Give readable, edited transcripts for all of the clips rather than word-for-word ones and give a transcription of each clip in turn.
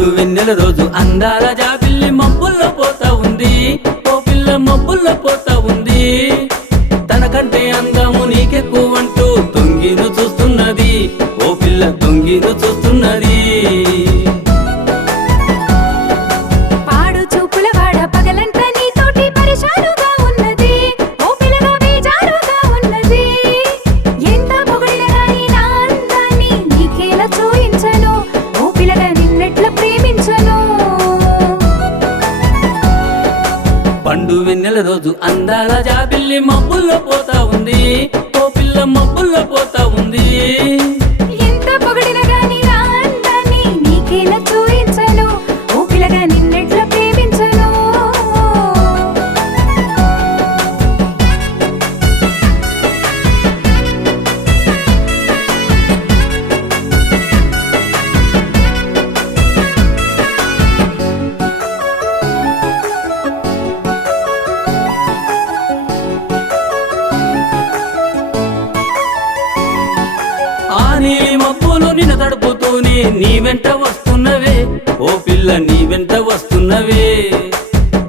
పండు వెన్నెల రోజు అందాల జాబిల్లి మబ్బుల్లో పోతా ఉంది, ఓ పిల్ల మబ్బుల్లో పోతా ఉంది. తనకంటే అందము నీకెక్కువంటూ తొంగిను చూస్తున్నది, ఓ పిల్ల తొంగిను చూస్తున్నది. పండు వెన్నెల రోజు అందాల జాబిల్లి మబ్బుల్లో పోతా ఉంది, ఓ పిల్ల మబ్బుల్లో పోతా ఉంది. ఎంత పొగిడిన గాని నా అందాన్ని నీకేలా చూయించను, ఓ పిల్లగా నిన్నెట్లా ప్రేమించను. నీలి మబ్బులు నిన్ను తడుపుతూనే నీ వెంట వస్తున్నవే, ఓ పిల్ల నీ వెంట వస్తున్నవే.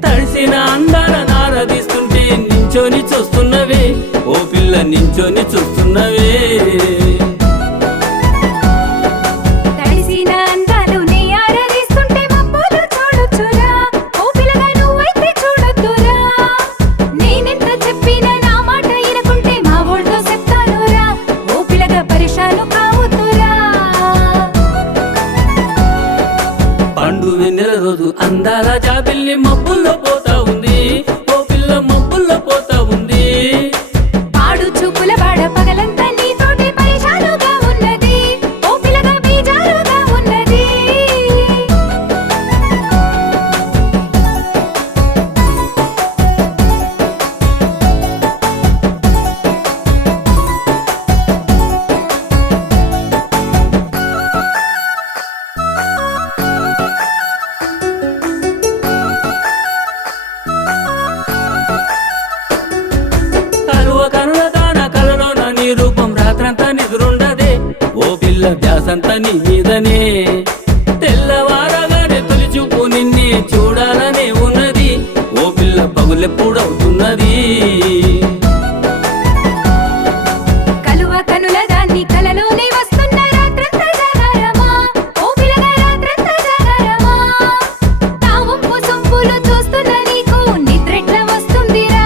తడిసిన అందాల నారదీస్తుంటే నించోని చూస్తున్నవే, ఓ పిల్ల నించోని చూస్తున్నవే. పండు వెన్నెల రోజు అందాల జాబిల్లి మబ్బుల్లో పోతా ఉంది, ఓ పిల్ల మబ్బుల్లో పోతా ఉంది. పాడు చూపుల వాడ పగలంతా నీతోటి పరిశాలుగా ఉన్నది, ఓ పిల్లగా బీజారుగా ఉన్నది. ఓ పిల్ల ధ్యాసంతా నీ మీదనే, తెల్లవారగానే తొలి చూపు నిన్నే చూడాలనే ఉన్నది, ఓ పిల్ల పగులెప్పుడవుతున్నది. కలువ కనుల దాన్ని కలలోనే వస్తున్న రాత్రంతా జాగారమా, ఓ పిల్లగా రాత్రంతా జాగారమా. తావంపు సొంపులు చూస్తున్న నీకు నిద్రెట్ల వస్తుందిరా,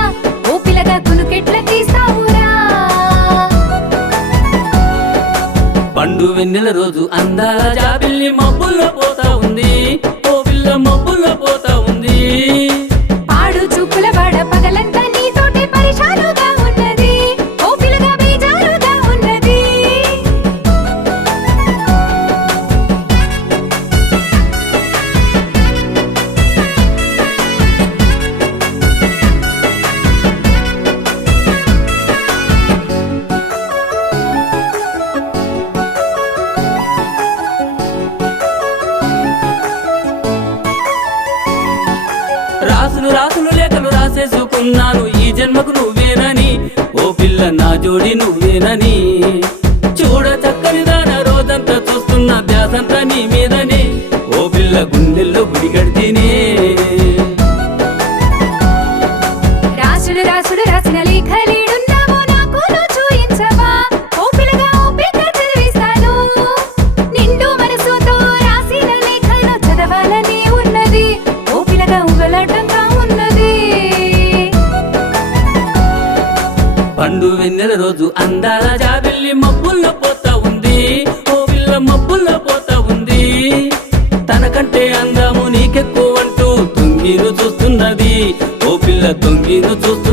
ఓ పిల్లగా కునుకెట్ల తీస్తావురా. పండు వెన్నెల రోజు అందాల జాబిల్లి మబ్బుల్లో పోతా ఉంది, ఓ పిల్ల మబ్బుల్లో పోతా ఉంది. పాడు చూపుల వాడ పగలంతా నీతోటి పరిశాలుగా ఉన్నది, ఓ పిల్లగా బీజారుగా ఉన్నది. రాసులు రాసులు లేఖలు రాసేసుకున్నాను ఈ జన్మకు నువ్వేనని, ఓ పిల్ల నా జోడి నువ్వేనని. చూడ చక్కని దాన రోజంతా చూస్తున్న ధ్యాసంతా నీ మీదనే, ఓ పిల్ల గుండెల్లో గుడి కడితేనే. రాసుడు రాసుడు రాసిన లేఖలేడున్నావో నాకు నువ్వు చూయించవా, ఓ పిల్లగా ఓపిక చదివిస్తాను. నిండు మనసుతో రాసిన లేఖలు చదవాలని ఉన్నది, ఓ పిల్లగా ఉగలాటంగా ఉన్నది. పండు వెన్నెల రోజు అందాల జాబిల్లి మబ్బుల్లో పోతా ఉంది, ఓ పిల్ల మబ్బుల్లో పోతా ఉంది. తనకంటే అందము నీకెక్కువంటూ తొంగిను చూస్తున్నది, ఓ పిల్ల తొంగిను చూస్తున్నది.